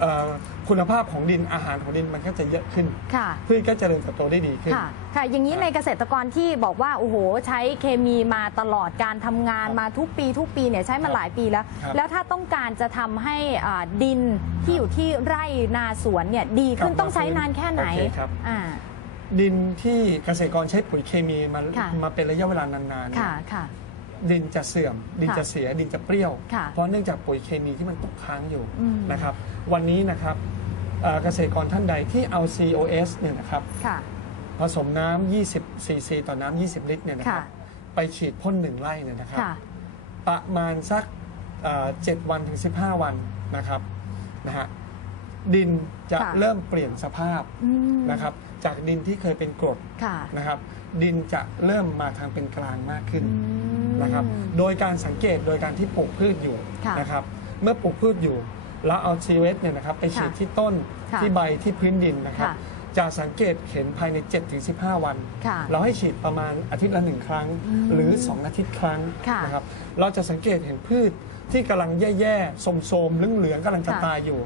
เอ่อคุณภาพของดินอาหารของดินมันก็จะเยอะขึ้นค่ะ พืชก็เจริญเติบโตได้ดีขึ้น ค่ะ ค่ะ อย่างนี้ในเกษตรกรที่บอกว่า โอ้โห ใช้เคมีมาตลอดการทำงานครับมาทุกปี ทุกปีเนี่ยใช้มาหลายปีแล้ว ครับแล้วถ้าต้องการจะทำให้อ่าดินที่อยู่ที่ไร่นาสวนเนี่ยดีขึ้นกลับมาต้องใช้นานแค่ไหนโอเคครับ อ่า ดินที่เกษตรกรใช้ปุ๋ยเคมีมาค่ะ มาเป็นระยะเวลานานๆเนี่ย ค่ะ ค่ะ ดินจะเสื่อม ดินค่ะจะเสียดินจะเปรี้ยว ค่ะเพราะเนื่องจากปุ๋ยเคมีที่มันตกค้างอยู่อืมนะครับ วันนี้นะครับเอ่อเกษตรกรท่านใดที่เอา COS เนี่ยนะครับค่ะผสมน้ำ20ซีซีต่อน้ำ20 ลิตรเนี่ยนะครับค่ะไปฉีดพ่นหนึ่งไร่เนี่ยนะครับค่ะประมาณสักเอ่อ7วันถึง 15 วันนะครับนะฮะดินจะค่ะเริ่มเปลี่ยนสภาพอืมนะครับ จากดินที่เคยเป็นกรดค่ะนะครับ ดินจะเริ่มมาทางเป็นกลางมากขึ้นอืมนะครับ โดยการสังเกตโดยการที่ปลูกพืชอยู่ค่ะนะครับ เมื่อปลูกพืชอยู่ แล้วเอาชีเวสเนี่ยนะครับไปฉีดค่ะที่ต้นค่ะที่ใบที่พื้นดินนะครับค่ะจะสังเกตเห็นภายใน 7-15 วัน ค่ะเราให้ฉีดประมาณอาทิตย์ละหนึ่งครั้ง อืมหรือ 2 อาทิตย์ครั้งค่ะ นะครับเราจะสังเกตเห็นพืชที่กำลังแย่ๆโทรมๆเหลืองๆกำลังจะค่ะตายอยู่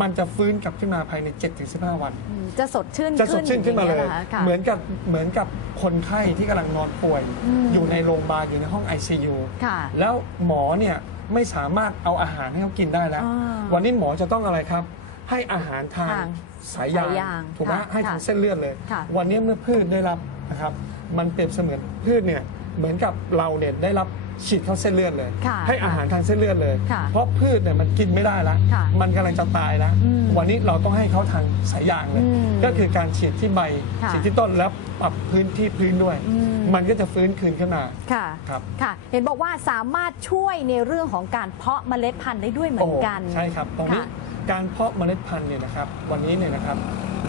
มันจะฟื้นกลับขึ้นมาภายใน 7-15 วัน อืมจะสดชื่นจะสดชื่นขึ้นมาเลยองงี้หรอคะค่ะ เหมือนกับเหมือนกับคนไข้ที่กำลังนอนป่วย อืม อยู่ในโรงพยาบาลอยู่ในห้อง ICU ค่ะ แล้วหมอเนี่ย ไม่สามารถเอาอาหารให้เขากินได้แล้ว อ่าวันนี้หมอจะต้องอะไรครับ ให้อาหารทางทางสายยางสายยางถูกไหมค่ะให้ทางค่ะเส้นเลือดเลย ค่ะ วันนี้เมื่อพืชได้รับนะครับ มันเปรียบเสมือนพืชเนี่ยเหมือนกับเราเนี่ยได้รับ ฉีดเข้าเส้นเลือดเลย ค่ะให้อาหารทางเส้นเลือดเลย ค่ะเพราะพืชเนี่ยมันกินไม่ได้แล้วค่ะมันกำลังจะตายแล้วอืมวันนี้เราต้องให้เขาทางสายยางเลย อืมก็คือการฉีดที่ใบค่ะฉีดที่ต้นแล้วปรับพื้นที่พื้นด้วย อืม มันก็จะฟื้นคืนขึ้นมา ค่ะครับ ค่ะ เห็นบอกว่าสามารถช่วยในเรื่องของการเพาะเมล็ดพันธุ์ได้ด้วยเหมือนกัน โใช่ครับตรงนี้ค่ะการเพาะเมล็ดพันธุ์เนี่ยนะครับวันนี้เนี่ยนะครับ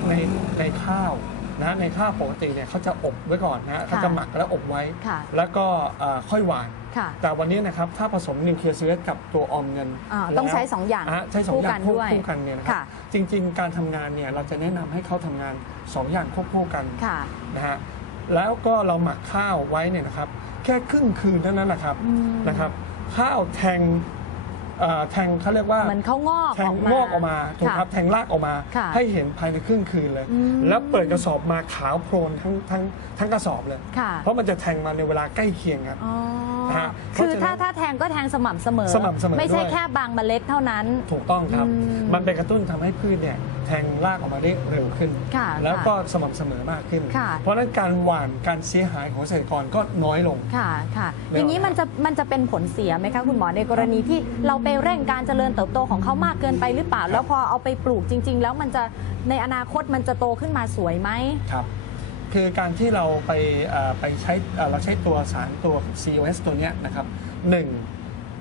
ในในข้าวนะในข้าวปกติเนี่ยเขาจะอบไว้ก่อนนะเขาจะหมักแล้วอบไว้ ค่ะแล้วก็เอ่อค่อยหวาน ค่ะแต่วันนี้นะครับถ้าผสมนิวเคลียร์ซีเรสกับตัวออมเงินอ่าแล้วต้องใช้สองอย่างะใช้สองอย่างคู่ควกันด้วยบคู่กันเนี่ยนะครับค่ะจริงๆ การทำงานเนี่ยเราจะแนะนำให้เขาทำงานสองอย่างควบคู่กัน ค่ะ นะฮะแล้วก็เราหมักข้าวไว้เนี่ยนะครับ แค่ครึ่งคืนเท่านั้นนะครับอืม นะครับ ข้าวแทงเอ่อแทงเขาเรียกว่าเหมือนเขางอกแทองอกมางอกออกมาถูกครับะแทงรากออกมา ค่ะให้เห็นภายในครึ่งคืนเลย อืม แล้วเปิดกระสอบมาขาวโพลนทั้งทั้งทั้งกระสอบเลย ค่ะเพราะมันจะแทงมาในเวลาใกล้เคียงครับ อ๋อนะ ฮะคือเพราะฉะนั้นถ้าถ้าแทงก็แทงสม่ำเสมอ สม่ำเสมอไม่ใช่ด้วย แค่บางเมล็ดเท่านั้น ถูกต้องครับ อืมมันเป็นกระตุ้นทำให้พืชเนี่ยแทงรากออกมาได้เร็วขึ้น ค่ะแล้วก็ค่ะสม่ำเสมอมากขึ้น ค่ะ เพราะฉะนั้นการหว่านการเสียหายของเกษตรกรก็น้อยลง ค่ะค่ะเรื่องอย่างนี้มันจะมันจะเป็นผลเสียไหมคะคุณหมอในกรณีที่เราไปเร่งการเจริญเติบโตของเขามากเกินไปหรือเปล่า แล้วพอเอาไปปลูกจริง ๆ แล้วมันจะในอนาคตมันจะโตขึ้นมาสวยไหม ครับ คือการที่เราไปเอ่อไปใช้เอ่อเราใช้ตัวสารตัว COS ตัวเนี้ยนะครับหนึ่ง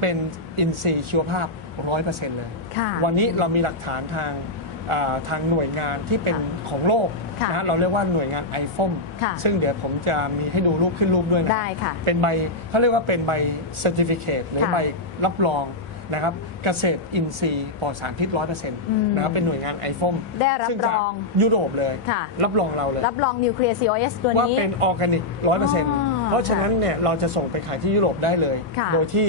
เป็นอินทรีย์ชีวภาพ 100%เลยค่ะวันนี้เรามีหลักฐานทางเอ่อทางหน่วยงานที่เป็นค่ะของโลกค่ะนะเราเรียกว่าหน่วยงาน i f o m ค่ะซึ่งเดี๋ยวผมจะมีให้ดูรูปขึ้นรูปด้วยนะได้ค่ะเป็นใบเขาเรียกว่าเป็นใบ certificate หรือค่ะใบรับรอง นะครับเกษตรอินทรีย์ปลอดสารพิษร้อยเปอร์เซ็นต์ม นะครับเป็นหน่วยงาน i f o m ได้รับรองยุโรปเลย ค่ะ รับรองเราเลย รับรองนิวเคลียร์ COS ตัวว่านี้ เป็นออร์แกนิกร้อยเปอร์เซ็นต์อ๋อเพราะฉะนั้นเนี่ยเราจะส่งไปขายที่ยุโรปได้เลย ค่ะโดยที่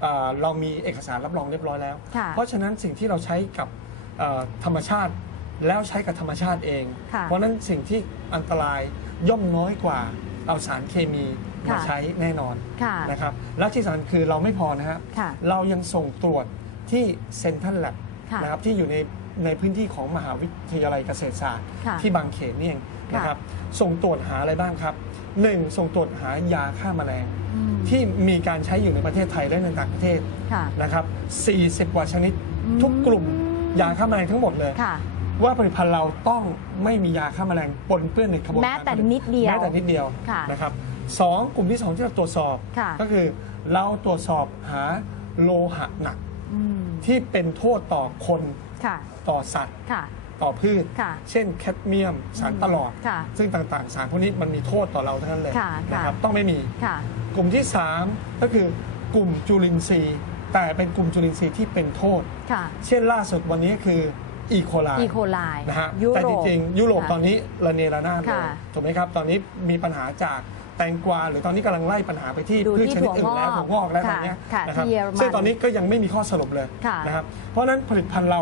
เอ่อเรามีเอกสารรับรองเรียบร้อยแล้ว ค่ะเพราะฉะนั้นสิ่งที่เราใช้กับเอ่อธรรมชาติแล้วใช้กับธรรมชาติเอง ค่ะเพราะฉะนั้นสิ่งที่อันตรายย่อมน้อยกว่าเอาสารเคมี มาค่ะใช้แน่นอนค่ะนะครับและที่สำคัญคือเราไม่พอนะครับค่ะเรายังส่งตรวจที่เซนทันแลบค่ะนะครับที่อยู่ในในพื้นที่ของมหาวิทยาลัยเกษตรศาสตร์ ค่ะที่บางเขนนี่เองค่ะ นะครับส่งตรวจหาอะไรบ้างครับหนึ่งส่งตรวจหายาฆ่าแมลง อืมที่มีการใช้อยู่ในประเทศไทยและในต่างประเทศค่ะ นะครับ40 กว่าชนิด อืม ทุกกลุ่มยาฆ่าแมลงทั้งหมดเลย ค่ะ ว่าผลิตภัณฑ์เราต้องไม่มียาฆ่าแมลงปนเปื้อนในขบวนการแม้แต่ผลินิดเดียวแม้แต่นิดเดียวค่ะนะครับ สองกลุ่มที่สองที่เราตรวจสอบ ค่ะก็คือเราตรวจสอบหาโลหะหนักอืมที่เป็นโทษต่อคนค่ะ ต่อสัตว์ ค่ะ ต่อพืช ค่ะเช่นแคดเมียม สารตลอด ค่ะซึ่งต่างๆ สารพวกนี้มันมีโทษต่อเราทั้งนั้นเลยค่ะนะครับค่ะต้องไม่มี ค่ะ กลุ่มที่ 3 ก็คือกลุ่มจุลินทรีย์ แต่เป็นกลุ่มจุลินทรีย์ที่เป็นโทษ ค่ะ เช่นล่าสุดวันนี้คืออีโคไลอีโคไลนะฮะยุแต่โรจปริงๆ ยุโรปค่ะตอนนี้ระเนระนาดเลยค่ะ ถูกไหมครับ ตอนนี้มีปัญหาจาก แตงกวาหรือตอนนี้กำลังไล่ปัญหาไปที่ดูพืชที่ชนิดอื่นแล้วถั่ถั่ววงงออกกแล้วตอนเนี้ยค่ะนะครับที่เยอรมันซึ่งตอนนี้ก็ยังไม่มีข้อสรุปเลยค่ะ นะครับเพราะฉะนั้นผลิตภัณฑ์เรา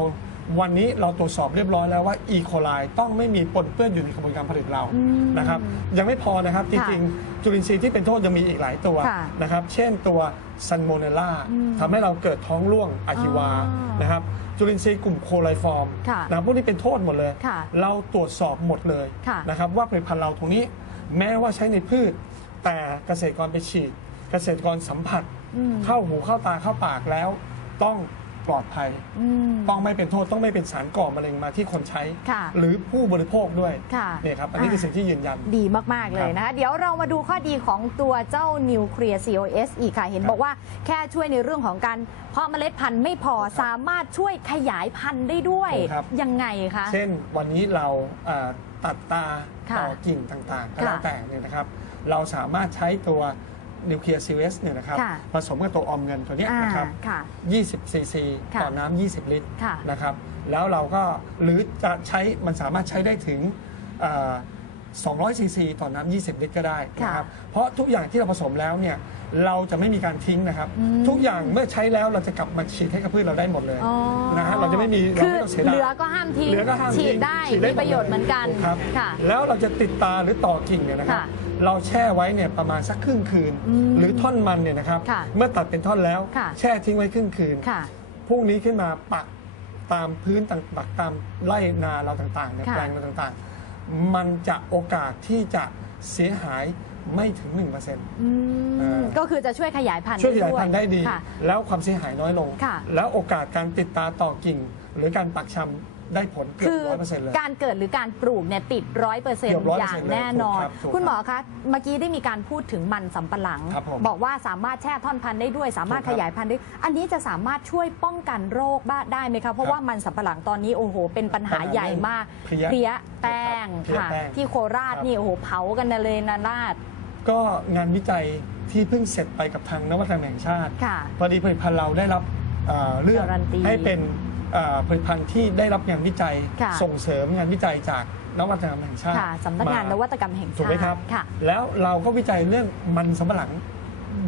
วันนี้เราตรวจสอบเรียบร้อยแล้วว่าอีโคไลต้องไม่มีปนเปื้อนอยู่ในกระบวนการผลิตเราอืมนะครับยังไม่พอนะครับจค่ะริงๆจุลินทรีย์ที่เป็นโทษยังมีอีกหลายตัวค่ะนะครับเช่นตัวซันโมเนล่าอืมทำให้เราเกิดท้องร่วงอะฮิวาอ๋อนะครับจุลินทรีย์กลุ่มโคไลฟอร์มค่ะนะพวกนี้เป็นโทษหมดเลย ค่ะเราตรวจสอบหมดเลยค่ะ นะครับว่าผลิตภัณฑ์เราตรงนี้แม้ว่าใช้ในพืช แต่เกษตรกรไปฉีด เกษตรกรสัมผัส อืมเข้าหูเข้าตาเข้าปากแล้ว ต้องปลอดภัย อืม ต้องไม่เป็นโทษต้องไม่เป็นสารก่อมะเร็งมาที่คนใช้ ค่ะหรือผู้บริโภคด้วยค่ะ เนี่ยครับอันนี้คือสิ่งที่ยืนยัน ดีมาก ๆ เลยนะคะ เดี๋ยวเรามาดูข้อดีของตัวเจ้านิวเคลียร์ COS อีกค่ะ เห็นครับ บอกว่าแค่ช่วยในเรื่องของการเพาะเมล็ดพันธุ์ไม่พอสามารถช่วยขยายพันธุ์ได้ด้วยครับ ยังไงคะ เช่นวันนี้เราเอ่อตัดตาค่ะต่อกิ่งต่างๆก็ค่ะแล้วแต่เนี่ยนะครับ เราสามารถใช้ตัวนิวเคลียร์ซีเสเนี่ยนะครับค่ะ ผสมกับตัวออมเงินตัวเนี้ยอ่านะครับค่ะ 20ซีซีค่ะ ต่อน้ำ20 ลิตรค่ะ นะครับ แล้วเราก็หรือจะใช้มันสามารถใช้ได้ถึงเอ่อ 200ซีซีต่อน้ำ20 ลิตรก็ได้นะครับเพราะทุกอย่างที่เราผสมแล้วเนี่ยเราจะไม่มีการทิ้งนะครับอืมทุกอย่างเมื่อใช้แล้วเราจะกลับมาฉีดให้กับพืชเราได้หมดเลยอ๋อนะฮะเราจะไม่มีเราคือไม่ต้องเสียเหดายลือก็ห้ามทิ้งเหลือก็ห้ามฉีทิ้ดงได้ฉีมีประโยชน์เหมือนกันครับค่ะแล้วเราจะติดตาหรือต่อกิ่งเนี่ยนะครับค่ะเราแช่ไว้เนี่ยประมาณสักครึ่งคืนอืมหรือท่อนมันเนี่ยนะครับค่ะเมื่อตัดเป็นท่อนแล้วค่ะแช่ทิ้งไว้ครึ่งคืนค่ะพรุ่งนี้ขึ้นมาปักตามพื้นต่างปักตามไร่นาเราต่างๆเนี่ยค่ะแปลงเราต่างๆ มันจะโอกาสที่จะเสียหายไม่ถึง1%อืมอ่าก็คือจะช่วยขยายพันธุ์ช่วยขยายด้วพันธุ์ได้ดี ค่ะ แล้วความเสียหายน้อยลง ค่ะ แล้วโอกาสการติดตาต่อกิ่ง หรือการปักชำ ได้ผลเกือบคือร้อยเปอร์เซ็นต์เลย การเกิดหรือการปลูกเนี่ยติดร้อยเปอร์เซ็นเกืต์อบ100%อย่างแน่นอนเลยถูกครับถูกคุณหมอคะ เมื่อกี้ได้มีการพูดถึงมันสำปะหลังครับผมบอกว่าสามารถแช่ท่อนพันธุ์ได้ด้วย สามารถถูกคขรับยายพันธุ์ได้ อันนี้จะสามารถช่วยป้องกันโรคบ้าได้ไหมคะ เพราะครับว่ามันสำปะหลังตอนนี้โอ้โห เป็นปัญหาปัญหาใหญ่มากเพลี้ยเพลี้ยแป้งเพลี้ยค่ะแป้งที่โคราชครับนี่โอ้โหเผากันเลยนาราดก็งานวิจัยที่เพิ่งเสร็จไปกับทางนวัตกรรมแห่งชาติค่ะพอดีผลิตภัณฑ์เราได้รับเอ่อเลือกการันตีให้เป็นเอ่อ ผลิตภัณฑ์ที่ได้รับงานวิจัย ค่ะ ส่งเสริมงานวิจัยจากนวัตกรรมแห่งชาติค่ะสำนักงานมนวัตกรรมแห่งถูกชาไหมติครับ ค่ะ แล้วเราก็วิจัยเรื่องมันสำปะหลัง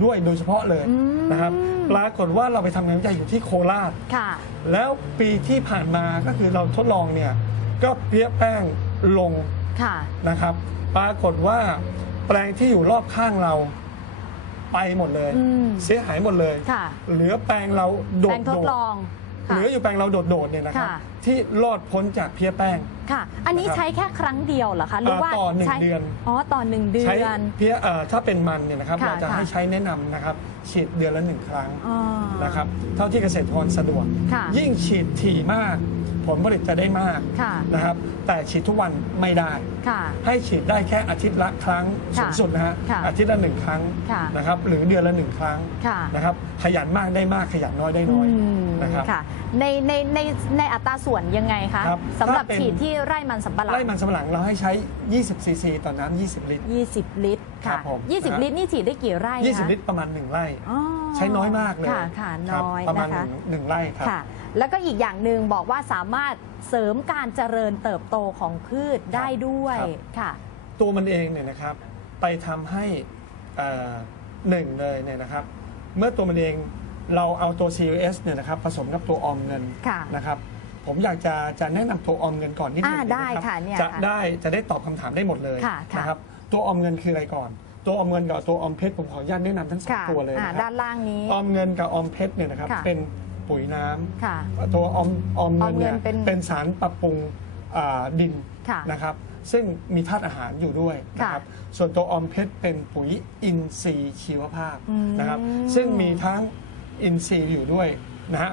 ด้วยโดยเฉพาะเลยอืม นะครับปรากฏว่าเราไปทำงานวิจัยอยู่ที่โคราช ค่ะ แล้วปีที่ผ่านมาก็คือเราทดลองเนี่ยก็เพี้ยแป้งลงค่ะ นะครับ ปรากฏว่าแปลงที่อยู่รอบข้างเราไปหมดเลย อืม เสียหายหมดเลย ค่ะ เหลือแปลงเราโดแปลดงทโดดดลอง เหค่ะลืออยู่แปลงเราโดดโดดๆเนี่ยนะครับค่ะ ที่รอดพ้นจากเพี้ยแป้ง ค่ะ อันนี้นะครับใช้แค่ครั้งเดียวเหรอคะหรือว่าต่อหนึ่งใช้เดือน อ๋อต่อหนึ่งเดืใช้อน เพี้ยเอ่อถ้าเป็นมันเนี่ยนะครับค่ะเราจะค่ะ ให้ใช้แนะนำนะครับฉีดเดือนละหนึ่งครั้งอ๋อ นะครับเท่าที่เกษตรกรสะดวก ค่ะ ยิ่งฉีดถี่มาก ผลผลิตจะได้มากค่ะ นะครับ แต่ฉีดทุกวันไม่ได้ ค่ะ ให้ฉีดได้แค่อาทิตย์ละครั้งค่ะสูงสุดนะฮะค่ะอาทิตย์ละหนึ่งครั้งค่ะนะครับ หรือเดือนละหนึ่งครั้งค่ะนะครับ ขยันมากได้มากขยันน้อยได้น้อยอืมนะครับ ค่ะ ในในในในอัตราส่วนยังไงคะครับสำหรับถ้าเป็น ฉีดที่ไร่มันสำปะหลังไล่มันสำปะหลังเราให้ใช้ 20 ซีซีต่อน้ำ 20 ลิตร 20 ลิตรครัค่ะบผม20นะลิตรนี่ฉีดได้กี่ไร่คะ20 ลิตรประมาณ 1 ไร่ อ๋อใช้น้อยมากเลยค่ะค่ะครับน้อยประมาณนะคะ หนึ่งหนึ่งไร่ครับ ค่ะแล้วก็อีกอย่างหนึ่งบอกว่าสามารถเสริมการเจริญเติบโตของพืชได้ด้วยครับ ค่ะ ตัวมันเองเนี่ยนะครับไปทำให้เอ่อหนึ่งเลยเนี่ยนะครับ เมื่อตัวมันเองเราเอาตัว COS เนี่ยนะครับผสมกับตัวออมเงินค่ะ นะครับผมอยากจะจะแนะนำตัวออมเงินก่อนนิดนึอ่างได้นรับค่ะเนี่ยจะค่ะได้จะได้ตอบคำถามได้หมดเลยค่ะค่ะ นะครับตัวออมเงินคืออะไรก่อน ตัวออมเงินกับตัวออมเพชรผมขออนุญาตแนะนำทั้งสองค่ะตัวเลยอ่านะคด้ารับนล่างนี้ ออมเงินกับออมเพชรเนี่ยนะครับค่ะเป็น ปุ๋ยน้ำค่ะตัวออมออมเงินเนี่ยออมเงินเป็นเป็นสารปรับปรุงอ่าดินค่ะนะครับ ซึ่งมีธาตุอาหารอยู่ด้วยนะครับ ส่วนตัวออมเพชรเป็นปุ๋ยอินทรีย์ชีวภาพอืม นะครับ ซึ่งมีทั้งอินทรีย์อยู่ด้วยนะฮะ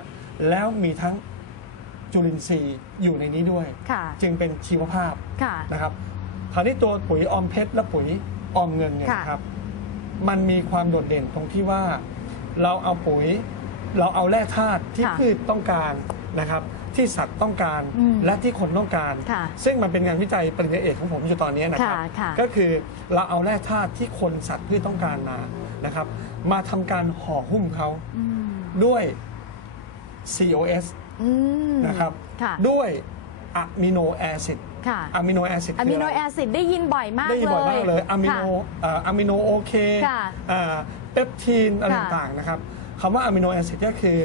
แล้วมีทั้งจุลินทรีย์อยู่ในนี้ด้วย ค่ะ จึงเป็นชีวภาพ ค่ะ นะครับคราวนี้ตัวปุ๋ยออมเพชรและปุ๋ยออมเงินเนี่ยค่ะนะครับ มันมีความโดดเด่นตรงที่ว่า เราเอาปุ๋ย เราเอาแร่ธาตุที่ค่ะพืชต้องการนะครับ ที่สัตว์ต้องการอืมและที่คนต้องการ ค่ะซึ่งมันเป็นงานวิจัยปริญญาเอกของผมอยู่ตอนนี้นะครับ ค่ะค่ะก็คือเราเอาแร่ธาตุที่คนสัตว์พืชต้องการมานะครับ มาทำการห่อหุ้มเขาอืม ด้วย COS อืมนะครับ ค่ะด้วยอะมิโนแอซิดค่ะอะมิโนแอซิด อะมิโนแอซิดได้ยินบ่อยมากได้ยินบ่อยมากเลยอะมิโนค่ะ เอ่ออะมิโนโอเคค่ะเปปทีนอะไรค่ะต่างๆนะครับคำว่าอะมิโนแอซิดก็คือ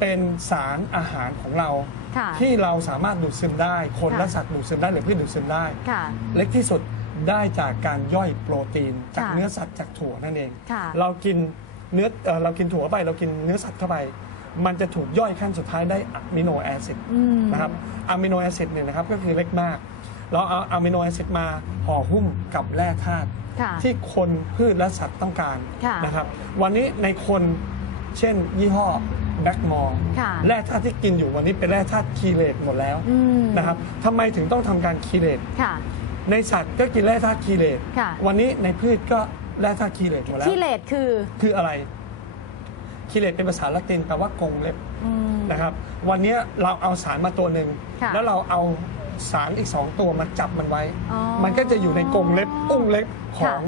เป็นสารอาหารของเรา ค่ะ ที่เราสามารถดูดซึมได้ คนค่ะ และสัตว์ดูดซึมได้หรือพืชดูดซึมได้ ค่ะ เล็กที่สุดได้จากการย่อยโปรตีน จากค่ะเนื้อสัตว์จากถั่วนั่นเอง ค่ะเรากินเนื้อเอ่อเรากินถั่วไป เรากินเนื้อสัตว์เข้าไป มันจะถูกย่อยขั้นสุดท้ายได้อะมิโนแอซิดอืม นะครับอะมิโนแอซิดเนี่ยนะครับก็คือเล็กมาก เราเอาอะมิโนแอซิดมาห่อหุ้มกับแร่ธาตุ ค่ะ ที่คนพืชและสัตว์ต้องการค่ะนะครับ วันนี้ในคน เช่น ยี่ห้อแบล็กมอร์ค่ะแร่ธาตุที่กินอยู่วันนี้เป็นแร่ธาตุคีเลตหมดแล้วอืม นะครับทำไมถึงต้องทำการคีเลต ค่ะ ในสัตว์ก็กินแร่ธาตุคีเลตค่ะ วันนี้ในพืชก็แร่ธาตุคีเลตหมดแล้วที่เลดคือคืออะไรคีเลตเป็นภาษาละตินแปลว่ากรงเล็บอืม นะครับ วันนี้เราเอาสารมาตัวหนึ่งค่ะแล้วเราเอาสารอีกสองตัวมาจับมันไว้ อ๋อมันก็จะอยู่ในกรงเล็บอุ้งเล็บขค่ะอง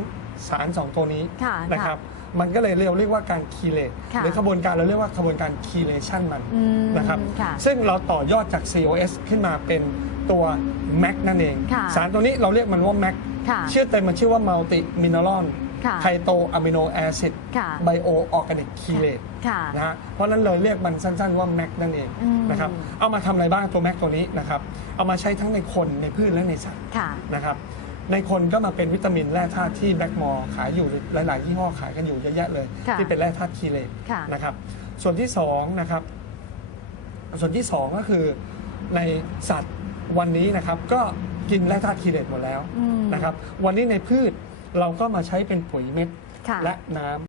สารสองตัวนี้ค่ะนะครับ มันก็เลยเรียกเรียกว่าการคีเลตค่ะหรือขบวนการเราเรียกว่าขบวนการคีเลชันมันอืมนะครับค่ะซึ่งเราต่อยอดจาก COS ขึ้นมาเป็นตัว MAC นั่นเอง ค่ะสารตัวนี้เราเรียกมันว่า MAC ค่ะชื่อเต็มมันชื่อว่า Multi Mineral ค่ะไคโตอะมิโนแอซิดค่ะ ไบโอออร์แกนิกคีเลต ค่ะ นะฮะเพราะฉะนั้นเลยเรียกมันสั้นๆว่า MAC นั่นเองอืม นะครับเอามาทำอะไรบ้างตัว MAC ตัวนี้นะครับเอามาใช้ทั้งในคนในพืชและในสัตว์ค่ะ นะครับ ในคนก็มาเป็นวิตามินแร่ธาตุที่แบล็กมอร์ขายอยู่หลาย ๆ ยี่ห้อขายกันอยู่เยอะแยะเลย ค่ะที่เป็นแร่ธาตุคีเลตค่ะ นะครับ ส่วนที่สองนะครับ ส่วนที่สองก็คือในสัตว์วันนี้นะครับก็กินแร่ธาตุคีเลตหมดแล้วอืม นะครับ วันนี้ในพืชเราก็มาใช้เป็นปุ๋ยเม็ดค่ะ และน้ำ